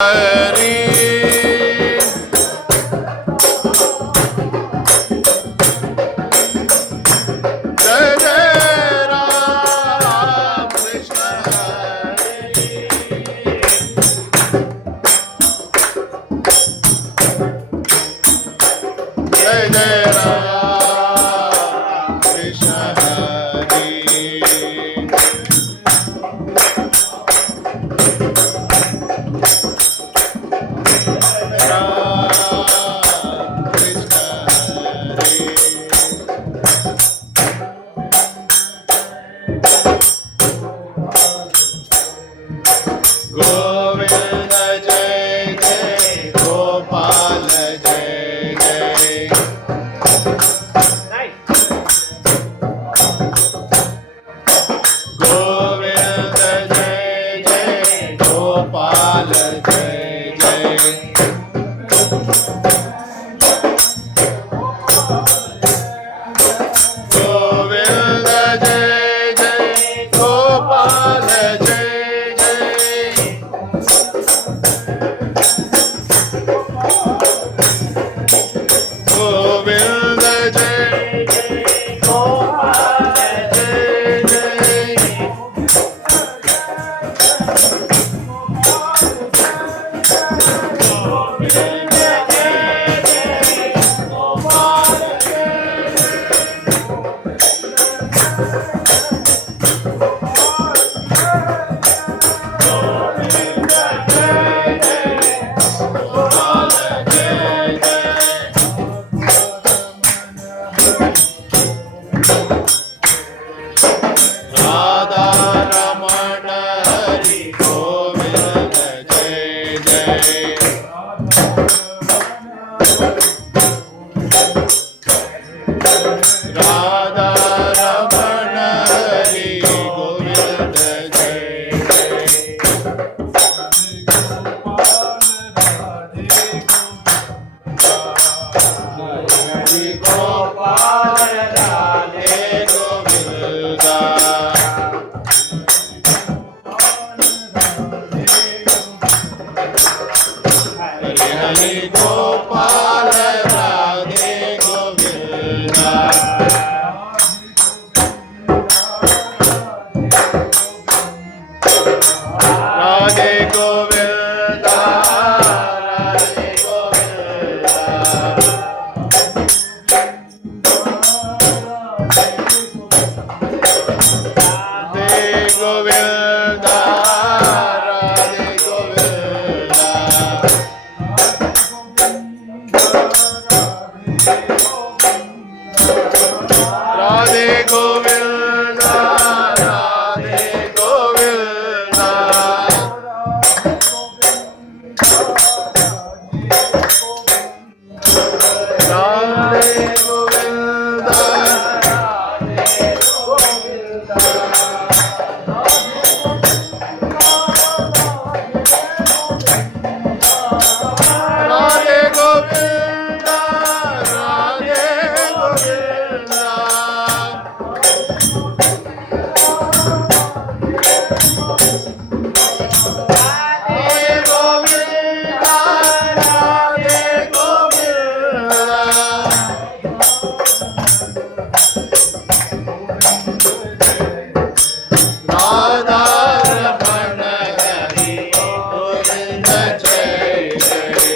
Hari Jai Jai Ram Krishna Hari Jai Jai Ram Krishna Hari Govind Jai Jai Gopal Jai Jai Govind Jai Jai Gopal Jai Jai Govind Jai Jai Gopal Jai Jai Govind Jai Jai Gopal Jai Jai Govind Jai Jai Gopal Jai Govind Jai Jai Gopal Jai Jai Radha Raman Hari Govind Jai Jai Radha Raman Hari Govind Jai Jai Hari Gopal Radhe Govinda Hari Hari Gopal Radhe Govinda Radhe Govinda Radhe Govinda Radhe Govinda Radhe Govinda Radhe Govinda Radhe Govinda Radhe Govinda Radhe Govinda Radhe Govinda Radhe Govinda Radhe Govinda Radhe Govinda Radha Raman Hari Govind Jai Jai